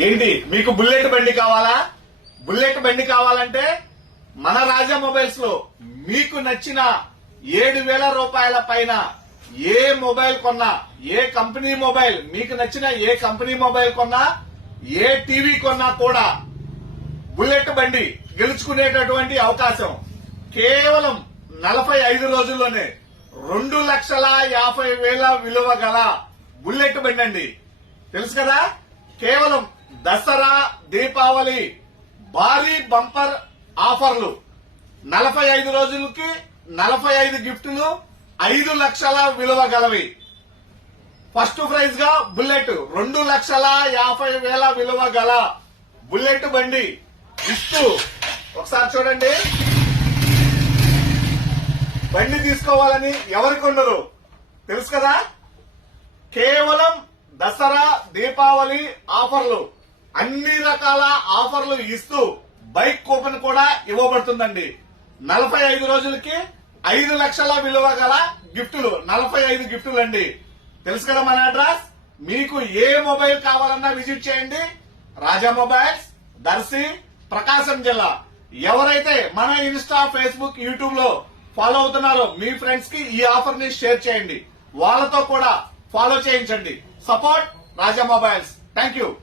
ఏంటి? మీకు బుల్లెట్ బండి కావాలా? బుల్లెట్ బండి కావాలంటే మన రాజా మొబైల్స్లో మీకు నచ్చిన ఏడు వేల రూపాయల పైన ఏ మొబైల్ కొన్నా ఏ కంపెనీ మొబైల్ మీకు నచ్చిన ఏ కంపెనీ మొబైల్ కొన్నా ఏ టీవీ కొన్నా కూడా బుల్లెట్ బండి గెలుచుకునేటటువంటి అవకాశం కేవలం నలభై ఐదు రోజుల్లోనే రెండు లక్షల యాభై వేల విలువ గల బుల్లెట్ బండి అండి. తెలుసు కదా? కేవలం దసరా దీపావళి భారీ బంపర్ ఆఫర్లు. నలభై ఐదు రోజులకి నలభై ఐదు గిఫ్టులు ఐదు లక్షల విలువ గలవి. ఫస్ట్ ప్రైజ్గా బుల్లెట్ రెండు లక్షల యాభై వేల విలువ గల బుల్లెట్ బండి. ఇస్తూ ఒకసారి చూడండి. బండి తీసుకోవాలని ఎవరికి ఉండరు తెలుసు కదా? కేవలం దసరా దీపావళి ఆఫర్లు. అన్ని రకాల ఆఫర్లు ఇస్తూ బైక్ కూపన్ కూడా ఇవ్వబడుతుందండి. నలభై ఐదు రోజులకి ఐదు లక్షల విలువ గల గిఫ్టులు నలభై ఐదు గిఫ్టులు అండి తెలుసు కదా మన అడ్రస్? మీకు ఏ మొబైల్ కావాలన్నా విజిట్ చేయండి. రాజా మొబైల్స్ దర్శి ప్రకాశం జిల్లా. ఎవరైతే మన ఇన్స్టా ఫేస్బుక్ యూట్యూబ్లో ఫాలో అవుతున్నారో మీ ఫ్రెండ్స్కి ఈ ఆఫర్ని షేర్ చేయండి. వాళ్ళతో కూడా ఫాలో చేయించండి. Support Raja mobiles. Thank you.